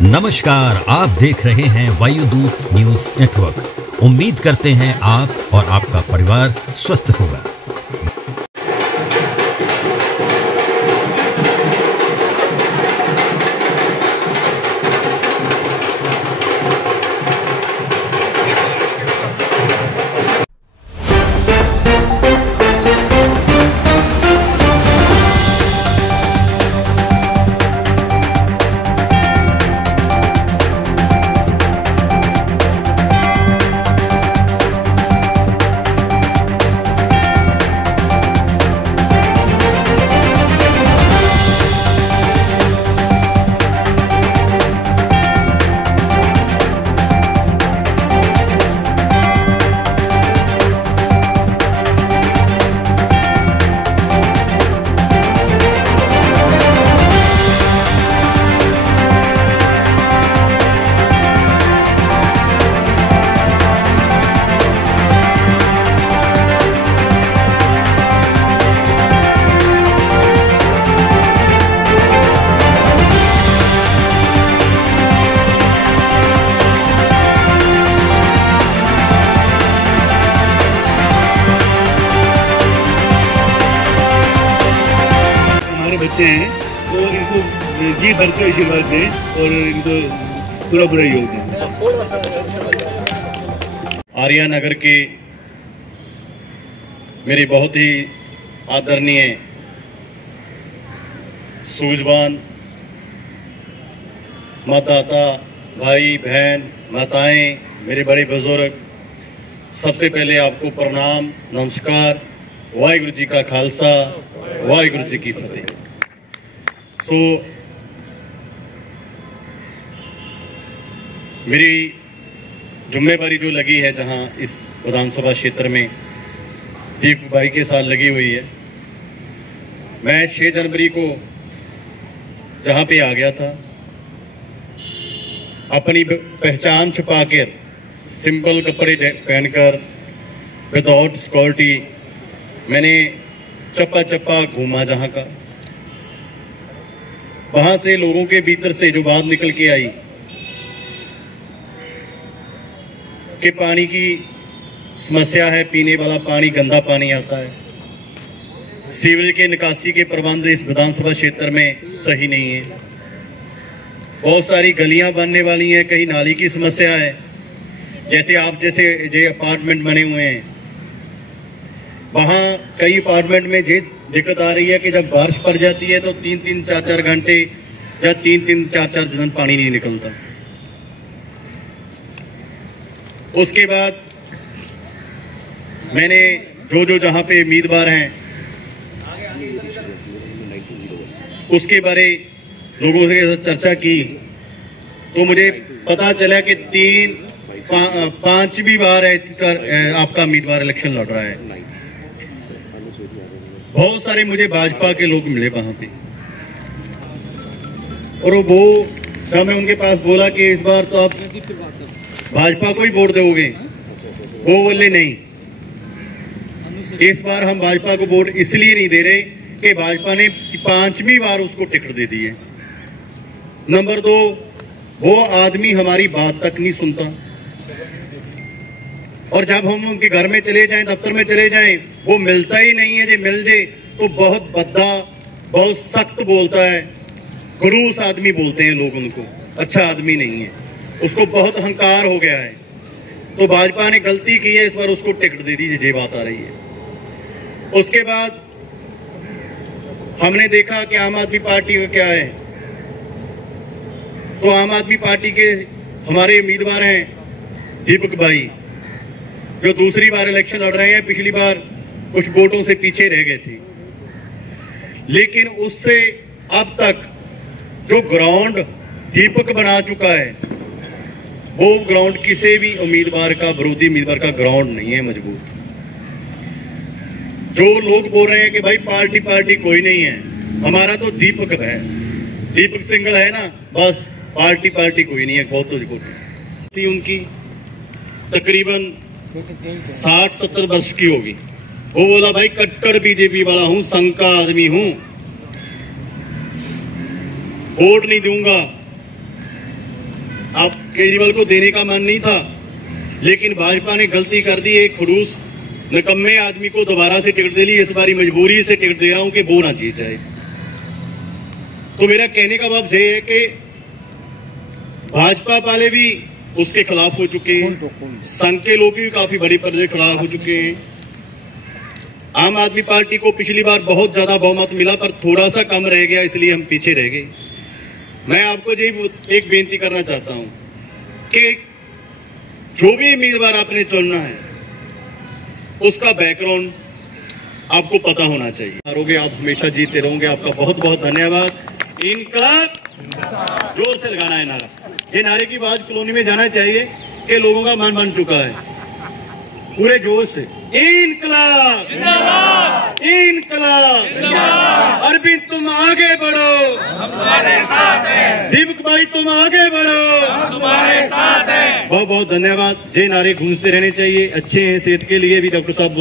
नमस्कार, आप देख रहे हैं वायुदूत न्यूज नेटवर्क। उम्मीद करते हैं आप और आपका परिवार स्वस्थ होगा। बच्चे हैं तो इनको जी भर के आशीर्वाद दें और इनको पूरा पूरा योग दें। आर्या नगर के मेरे बहुत ही आदरणीय सूझवान मतदाता भाई बहन माताएं, मेरे बड़े बुजुर्ग, सबसे पहले आपको प्रणाम, नमस्कार, वाहिगुरु जी का खालसा, वाहिगुरु जी की फतेह। मेरी जिम्मेवारी जो लगी है जहां इस विधानसभा क्षेत्र में दीपक भाई के साथ लगी हुई है, मैं 6 जनवरी को जहां पे आ गया था, अपनी पहचान छुपाकर सिंपल कपड़े पहनकर विदाउट सिक्योरिटी मैंने चप्पा चप्पा घूमा जहां का। वहां से लोगों के भीतर से जो बात निकल के आई कि पानी की समस्या है, पीने वाला पानी गंदा पानी आता है, सीवरेज के निकासी के प्रबंध इस विधानसभा क्षेत्र में सही नहीं है, बहुत सारी गलियां बनने वाली हैं, कहीं नाली की समस्या है, जैसे आप जैसे जो अपार्टमेंट बने हुए हैं वहां कई अपार्टमेंट में ये दिक्कत आ रही है कि जब बारिश पड़ जाती है तो 3-3, 4-4 घंटे या 3-3, 4-4 दिन पानी नहीं निकलता। उसके बाद मैंने जो जहां पे उम्मीदवार हैं उसके बारे लोगों से चर्चा की तो मुझे पता चला कि 5वीं बार आपका उम्मीदवार इलेक्शन लड़ रहा है। बहुत सारे मुझे भाजपा के लोग मिले वहां पे और वो जब मैं उनके पास बोला कि इस बार तो आप भाजपा को ही वोट दोगे, वो बोले नहीं, इस बार हम भाजपा को वोट इसलिए नहीं दे रहे कि भाजपा ने 5वीं बार उसको टिकट दे दी है। नंबर 2, वो आदमी हमारी बात तक नहीं सुनता और जब हम उनके घर में चले जाएं, दफ्तर में चले जाएं, वो मिलता ही नहीं है। जो मिल जाए तो बहुत भद्दा, बहुत सख्त बोलता है, खड़ूस आदमी बोलते हैं लोग उनको, अच्छा आदमी नहीं है, उसको बहुत अहंकार हो गया है। तो भाजपा ने गलती की है, इस बार उसको टिकट दे दी, ये बात आ रही है। उसके बाद हमने देखा कि आम आदमी पार्टी का क्या है, तो आम आदमी पार्टी के हमारे उम्मीदवार हैं दीपक भाई, जो दूसरी बार इलेक्शन लड़ रहे हैं। पिछली बार कुछ वोटों से पीछे रह गए थे, लेकिन उससे अब तक जो ग्राउंड दीपक बना चुका है वो ग्राउंड किसी भी उम्मीदवार का, विरोधी उम्मीदवार का ग्राउंड नहीं है मजबूत। जो लोग बोल रहे हैं कि भाई पार्टी कोई नहीं है, हमारा तो दीपक है, दीपक सिंगल है ना, बस पार्टी कोई नहीं है। बहुत तो उनकी तकरीबन 60-70 वर्ष की होगी। वो बोला भाई कट्टर बीजेपी वाला हूं, संघ का आदमी हूं, वोट नहीं दूंगा। केजरीवाल को देने का मन नहीं था, लेकिन भाजपा ने गलती कर दी। एक खड़ूस निकम्मे आदमी को दोबारा से टिकट दे ली। इस बारी मजबूरी से टिकट दे रहा हूं कि वो ना जीत जाए। तो मेरा कहने का भाव यह है कि भाजपा वाले भी उसके खिलाफ हो चुके हैं, संघ के लोग भी काफी बड़ी पर्दे के खिलाफ हो चुके हैं। आम आदमी पार्टी को पिछली बार बहुत ज्यादा बहुमत मिला, पर थोड़ा सा कम रह गया, इसलिए हम पीछे रह गए। मैं आपको यही एक बेनती करना चाहता हूं कि जो भी उम्मीदवार आपने चुनना है उसका बैकग्राउंड आपको पता होना चाहिए। हारोगे आप, हमेशा जीतते रहोगे। आपका बहुत बहुत धन्यवाद। इनकलाब जोर से लगाना है नारा। ये नारे की आवाज कॉलोनी में जाना चाहिए कि लोगों का मन बन चुका है। पूरे जोश से इनकलाब जिंदाबाद, इनकलाब जिंदाबाद। अरविंद तुम आगे बढ़ो, हम तुम्हारे साथ हैं। दीपक भाई तुम आगे बढ़ो, हम तुम्हारे साथ हैं। बहुत बहुत धन्यवाद। ये नारे गूंजते रहने चाहिए, अच्छे हैं सेहत के लिए भी। डॉक्टर साहब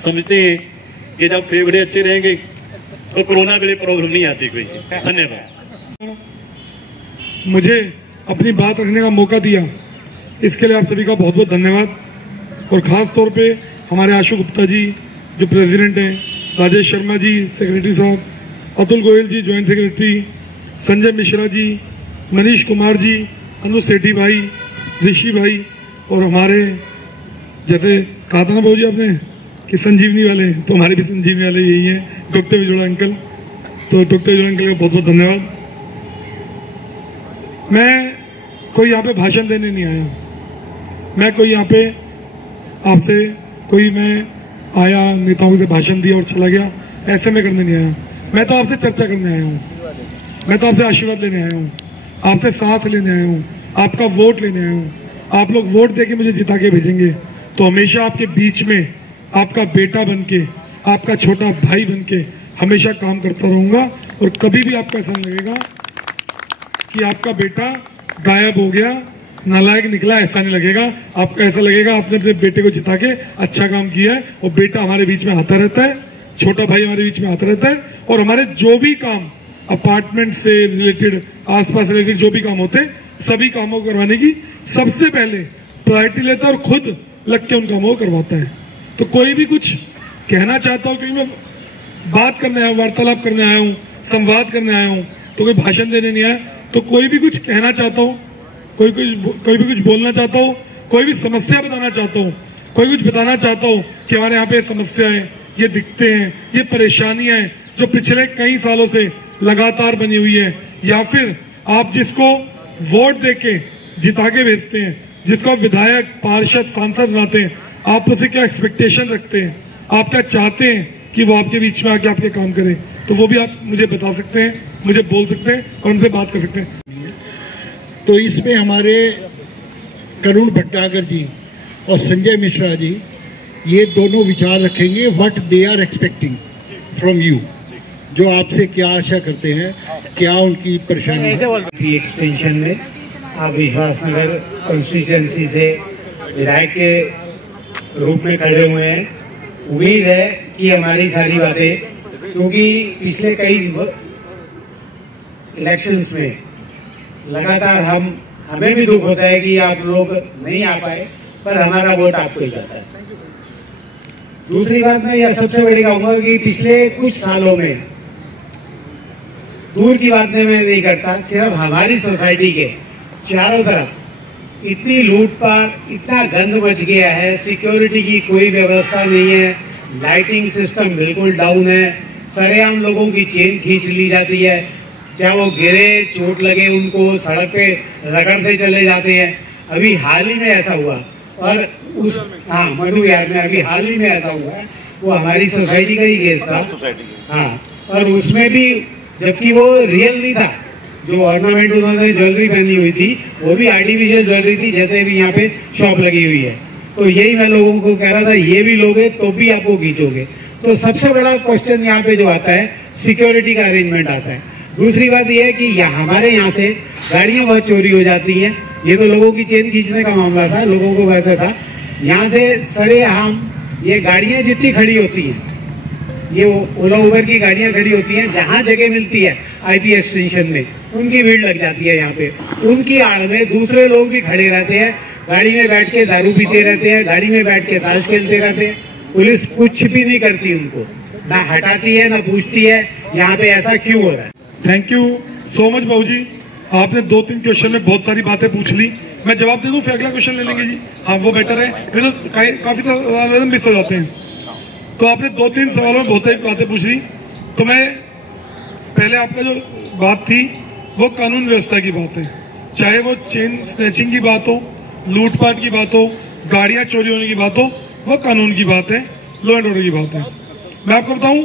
समझते हैं कि जब फेफड़े अच्छे रहेंगे तो कोरोना के लिए प्रॉब्लम नहीं आती कोई। धन्यवाद। मुझे अपनी बात रखने का मौका दिया, इसके लिए आप सभी का बहुत बहुत धन्यवाद। और खास तौर पे हमारे आशु गुप्ता जी जो प्रेसिडेंट हैं, राजेश शर्मा जी सेक्रेटरी साहब, अतुल गोयल जी ज्वाइंट सेक्रेटरी, संजय मिश्रा जी, मनीष कुमार जी, अनु सेठी भाई, ऋषि भाई, और हमारे जैसे कहा था ना बाबू जी आपने कि संजीवनी वाले, तो हमारे भी संजीवनी वाले यही हैं, डॉक्टर विजोड़ा अंकल। तो डॉक्टर विजोड़ा अंकल का बहुत बहुत धन्यवाद। मैं कोई यहाँ पे भाषण देने नहीं आया, मैं कोई यहाँ पे आपसे कोई मैं आया नेताओं से भाषण दिया और चला गया, ऐसे में करने नहीं आया। मैं तो आपसे चर्चा करने आया हूँ, मैं तो आपसे आशीर्वाद लेने आया हूँ, आपसे साथ लेने आया हूँ, आपका वोट लेने आया हूँ। आप लोग वोट देके मुझे जिता के भेजेंगे तो हमेशा आपके बीच में आपका बेटा बनके, आपका छोटा भाई बनके हमेशा काम करता रहूंगा। और कभी भी आपको ऐसा नहीं लगेगा कि आपका बेटा गायब हो गया, नालायक निकला, ऐसा नहीं लगेगा। आपको ऐसा लगेगा आपने अपने बेटे को जिता के अच्छा काम किया है, और बेटा हमारे बीच में आता रहता है, छोटा भाई हमारे बीच में आता रहता है। और हमारे जो भी काम अपार्टमेंट से रिलेटेड, आसपास रिलेटेड जो भी काम होते, सभी कामों को करवाने की सबसे पहले प्रायोरिटी लेता है और खुद लग के उन कामों को करवाता है। तो कोई भी कुछ कहना चाहता हूँ, क्योंकि मैं बात करने आया हूँ, वार्तालाप करने आया हूँ, संवाद करने आया हूँ, तो कोई भाषण देने नहीं आया। तो कोई भी कुछ कहना चाहता हूँ, कोई भी कुछ बोलना चाहता हूँ, कोई भी समस्या बताना चाहता हूँ, कोई कुछ बताना चाहता हूँ कि हमारे यहाँ पे समस्या है, ये दिक्कतें हैं, ये परेशानियां हैं जो पिछले कई सालों से लगातार बनी हुई है, या फिर आप जिसको वोट देके जिता के भेजते हैं, जिसको आप विधायक, पार्षद, सांसद बनाते हैं, आप उससे क्या एक्सपेक्टेशन रखते हैं, आप क्या चाहते हैं कि वो आपके बीच में आके आपके काम करे, तो वो भी आप मुझे बता सकते हैं, मुझे बोल सकते हैं और उनसे बात कर सकते हैं। तो इसमें हमारे करुण भट्टागर जी और संजय मिश्रा जी ये दोनों विचार रखेंगे, what they are expecting from you, जो आपसे क्या आशा करते हैं, क्या उनकी परेशानी है। एक्सटेंशन में आप विश्वासनगर कॉन्स्टिट्यूएंसी से विधायक के रूप में खड़े हुए हैं। उम्मीद है कि हमारी सारी बातें, क्योंकि पिछले कई इलेक्शंस में लगातार हमें भी दुख होता है कि आप लोग नहीं आ पाए, पर हमारा वोट आपको ही जाता है। दूसरी बात मैं यह सबसे बड़ी कहूंगा कि पिछले कुछ सालों में, दूर की बात मैं नहीं करता, सिर्फ हमारी सोसाइटी के चारों तरफ इतनी लूटपाट, इतना गंद मच गया है, सिक्योरिटी की कोई व्यवस्था नहीं है, लाइटिंग सिस्टम बिल्कुल डाउन है, सरेआम लोगों की चेन खींच ली जाती है, चाहे वो गिरे, चोट लगे उनको सड़क पे रगड़ते चले जाते हैं। अभी हाल ही में ऐसा हुआ, और मधु विहार में अभी हाल ही में ऐसा हुआ है, वो हमारी सोसाइटी का ही केस था। हाँ, और उसमें भी जबकि वो रियल नहीं था, जो ऑर्नामेंट उन्होंने ज्वेलरी पहनी हुई थी वो भी आर्टिफिशियल ज्वेलरी थी, जैसे भी यहाँ पे शॉप लगी हुई है। तो यही मैं लोगों को कह रहा था, ये भी लोगे तो भी आप वो खींचोगे। तो सबसे बड़ा क्वेश्चन यहाँ पे जो आता है, सिक्योरिटी का अरेंजमेंट आता है। दूसरी बात यह है कि हमारे यहाँ से गाड़ियां बहुत चोरी हो जाती हैं। ये तो लोगों की चेन खींचने का मामला था, लोगों को वैसा था। यहाँ से सरेआम ये गाड़ियां जितनी खड़ी होती हैं, ये ओला उबर की गाड़ियां खड़ी होती हैं, जहां जगह मिलती है आईपी एक्सटेंशन में, उनकी भीड़ लग जाती है यहाँ पे। उनकी आड़ में दूसरे लोग भी खड़े रहते हैं, गाड़ी में बैठ के दारू पीते रहते हैं, गाड़ी में बैठ के ताश खेलते रहते हैं। पुलिस कुछ भी नहीं करती उनको, ना हटाती है ना पूछती है यहाँ पे ऐसा क्यों हो रहा है। थैंक यू सो मच बाबू जी, आपने 2-3 क्वेश्चन में बहुत सारी बातें पूछ ली। मैं जवाब दे दूं फिर अगला क्वेश्चन ले लेंगे जी। हाँ वो बेटर है, नहीं तो काफी सारे मिस हो जाते हैं। तो आपने 2-3 सवालों में बहुत सारी बातें पूछ ली। तो मैं पहले आपका जो बात थी वो कानून व्यवस्था की बात है, चाहे वो चेन स्नैचिंग की बात हो, लूटपाट की बात हो, गाड़ियां चोरी होने की बात हो, वो कानून की बात है, लॉ एंड ऑर्डर की बात है। मैं आपको बताऊं,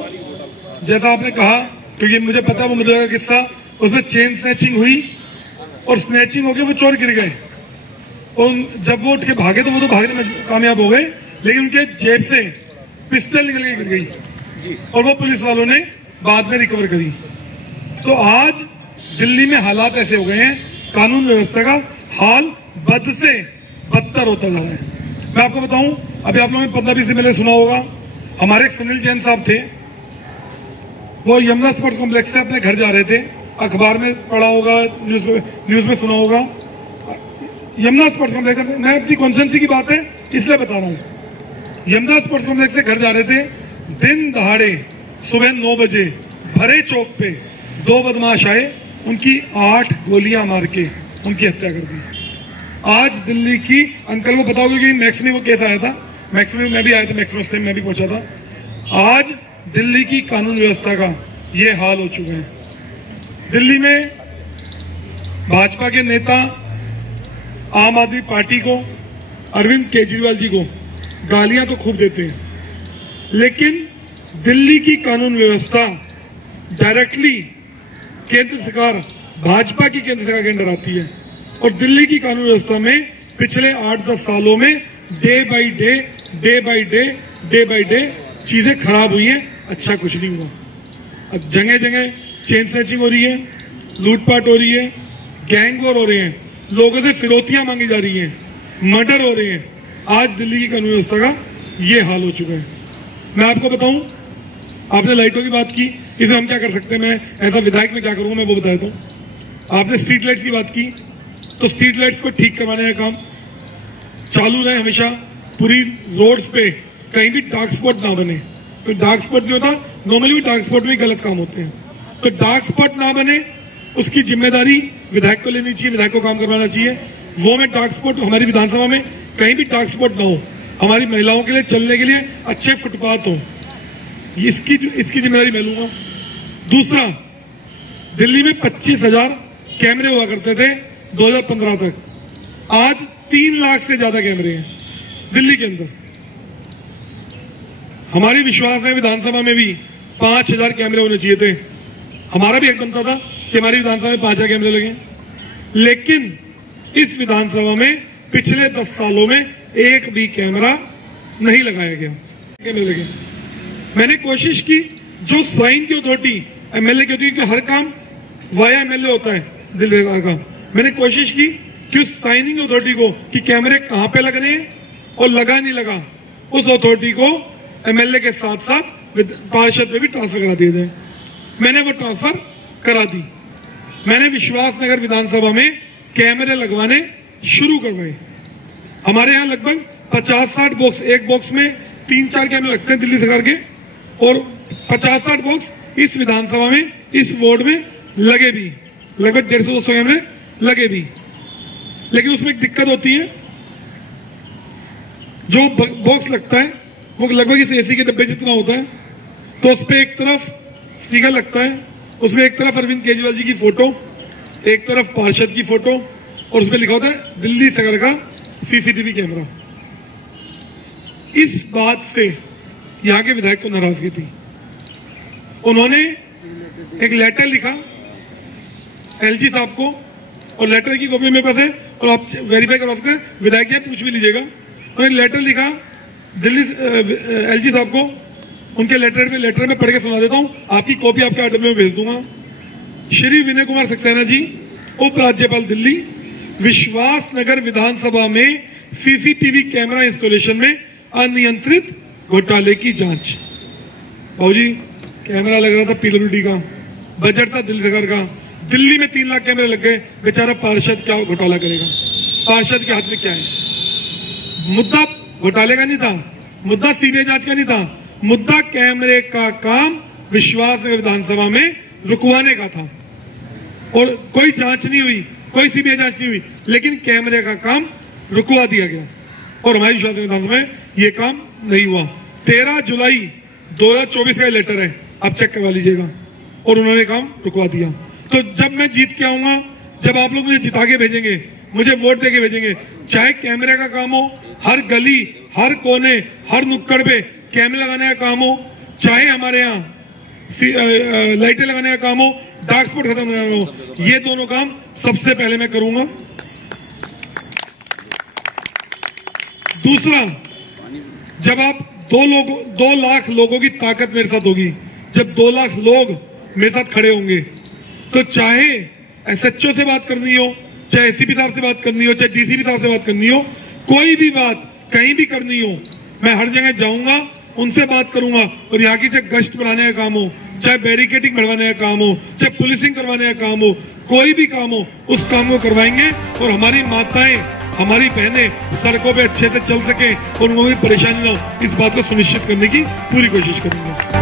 जैसा आपने कहा, क्योंकि मुझे पता वो मुझे किस्सा, उसमें चेन स्नैचिंग हुई और स्नैचिंग हो गई, वो चोर गिर गए और जब वो उठ के भागे तो वो तो भागने में कामयाब हो गए, लेकिन उनके जेब से पिस्टल निकल के गिर गई और वो पुलिस वालों ने बाद में रिकवर करी। तो आज दिल्ली में हालात ऐसे हो गए हैं, कानून व्यवस्था का हाल बद से बदतर होता जा रहा है। मैं आपको बताऊं, अभी आप लोगों ने 15-20 दिन पहले सुना होगा, हमारे एक सुनील जैन साहब थे, वो यमुना स्पोर्ट्स कॉम्प्लेक्स से अपने घर जा रहे थे, अखबार में पढ़ा होगा, न्यूज में सुना होगा। यमुना स्पोर्ट्स कॉम्प्लेक्स, मैं अपनी कॉन्स्टिट्यूंसी की बात है इसलिए बता रहा हूँ। यमुना स्पोर्ट्स कॉम्प्लेक्स से घर जा रहे थे, दिन दहाड़े सुबह 9 बजे भरे चौक पे 2 बदमाश आए, उनकी 8 गोलियां मार के उनकी हत्या कर दी। आज दिल्ली की, अंकल को बताओगे कि मैक्स में वो केस आया था, मैक्स में मैं भी आया था, मैक्स में मैं भी पहुंचा था। आज दिल्ली की कानून व्यवस्था का ये हाल हो चुका है। दिल्ली में भाजपा के नेता आम आदमी पार्टी को, अरविंद केजरीवाल जी को गालियां तो खूब देते हैं, लेकिन दिल्ली की कानून व्यवस्था डायरेक्टली केंद्र सरकार, भाजपा की केंद्र सरकार के अंडर आती है और दिल्ली की कानून व्यवस्था में पिछले 8-10 सालों में डे बाय डे चीजें खराब हुई हैं, अच्छा कुछ नहीं हुआ। अब जगह जगह चेन स्नैचिंग हो रही है, लूटपाट हो रही है, गैंग वॉर हो रहे हैं, लोगों से फिरौतियां मांगी जा रही हैं, मर्डर हो रहे हैं। आज दिल्ली की कानून व्यवस्था का ये हाल हो चुका है। मैं आपको बताऊं, आपने लाइटों की बात की, इसे हम क्या कर सकते हैं, मैं ऐसा विधायक में क्या करूंगा मैं वो बताया था। आपने स्ट्रीट लाइट्स की बात की, तो स्ट्रीट लाइट्स को ठीक करवाने का काम चालू रहे हमेशा, पूरी रोड्स पे कहीं भी डार्क स्पॉट ना बने। कोई डार्क स्पॉट नहीं होता, नॉर्मली भी डार्क स्पॉट में गलत काम होते हैं, तो डार्क स्पॉट ना बने उसकी जिम्मेदारी विधायक को लेनी चाहिए, विधायक को काम करवाना चाहिए। वो में डार्क स्पॉट, हमारी विधानसभा में कहीं भी डार्क स्पॉट ना हो, हमारी महिलाओं के लिए चलने के लिए अच्छे फुटपाथ हो, इसकी जिम्मेदारी मैं लूंगा। दूसरा, दिल्ली में 25,000 कैमरे हुआ करते थे 2015 तक, आज 3 लाख से ज्यादा कैमरे हैं दिल्ली के अंदर। हमारी विश्वास है विधानसभा में भी 5,000 कैमरे होने चाहिए थे, हमारा भी हक बनता था कि हमारी विधानसभा में 5,000 कैमरे लगे, लेकिन इस विधानसभा में पिछले 10 सालों में एक भी कैमरा नहीं लगाया गया। कैमरे लगे, मैंने कोशिश की, जो साइन की अथॉरिटी एमएलए की होती है, क्योंकि हर काम वाया एमएलए होता है दिल्ली सरकार का, मैंने कोशिश की कि उस साइनिंग अथॉरिटी को, कि कैमरे कहां पे लग रहे हैं और लगा नहीं लगा, उस अथॉरिटी को एमएलए के साथ साथ पार्षद पे भी ट्रांसफर करा दिया जाए। मैंने वो ट्रांसफर करा दी। मैंने विश्वास नगर विधानसभा में कैमरे लगवाने शुरू करवाए। हमारे यहाँ लगभग 50-60 बॉक्स, एक बॉक्स में 3-4 कैमरे लगते हैं दिल्ली सरकार के, और 50-60 बॉक्स इस विधानसभा में, इस वार्ड में लगे भी, लगभग 150-200 कैमरे लगे भी। लेकिन उसमें एक दिक्कत होती है, जो बॉक्स लगता है वो लगभग इस एसी के डब्बे जितना होता है, तो उस पर एक तरफ स्टिकर लगता है, उसमें एक तरफ अरविंद केजरीवाल जी की फोटो, एक तरफ पार्षद की फोटो, और उसमें लिखा होता है दिल्ली सरकार का सीसीटीवी कैमरा। इस बात से यहाँ के विधायक को नाराजगी थी। उन्होंने एक लेटर लिखा एलजी साहब को, और लेटर की कॉपी मेरे पास है और आप वेरीफाई करवा सकते हैं, विधायक जी पूछ भी लीजिएगा। उन्होंने लेटर लिखा दिल्ली एलजी साहब को, उनके लेटर में पढ़ के सुना देता हूं, आपकी कॉपी आपके ऑर्डर में भेज दूंगा। श्री विनय कुमार सक्सेना जी, उपराज्यपाल दिल्ली, विश्वास नगर विधानसभा में सीसीटीवी कैमरा इंस्टॉलेशन में अनियंत्रित घोटाले की जांच। बाबूजी, कैमरा लग रहा था पीडब्ल्यूडी का, बजट था दिल्ली सरकार का, दिल्ली में 3 लाख कैमरे लग गए, बेचारा पार्षद क्या घोटाला करेगा? पार्षद के हाथ में क्या है? मुद्दा घोटाले का नहीं था, मुद्दा सीबीआई जांच का नहीं था, मुद्दा कैमरे का काम विश्वास विधानसभा में रुकवाने का था। और कोई जांच नहीं हुई, कोई सीबीआई जांच नहीं हुई, लेकिन कैमरे का काम रुकवा दिया गया और हमारी विश्वास विधानसभा में ये काम नहीं हुआ। 13 जुलाई 2024 का लेटर है, आप चेक करवा लीजिएगा, और उन्होंने काम रुकवा दिया। तो जब मैं जीत के आऊंगा, जब आप लोग मुझे जिता के भेजेंगे, मुझे वोट दे के भेजेंगे, चाहे कैमरे का काम हो, हर गली, हर कोने, हर नुक्कड़ पे कैमरे लगाने का काम हो, चाहे हमारे यहाँ लाइटें लगाने का काम हो, डार्क स्पॉट खत्म करना हो, ये दोनों काम सबसे पहले मैं करूंगा। दूसरा, जब आप 2 लाख लोगों की ताकत मेरे साथ होगी, जब 2 लाख लोग मेरे साथ खड़े होंगे, तो चाहे एसएचओ से बात करनी हो, चाहे एसीपी साहब से बात करनी हो, चाहे डीसीपी साहब से बात करनी हो, कोई भी बात कहीं भी करनी हो, मैं हर जगह जाऊंगा, उनसे बात करूंगा। और यहाँ की चाहे गश्त बढ़ाने का काम हो, चाहे बैरिकेडिंग बढ़वाने का काम हो, चाहे पुलिसिंग करवाने का काम हो, कोई भी काम हो, उस काम को करवाएंगे। और हमारी माताएं, हमारी बहनें सड़कों पे अच्छे से चल सके और उनको कोई परेशानी ना हो, इस बात को सुनिश्चित करने की पूरी कोशिश करूंगा।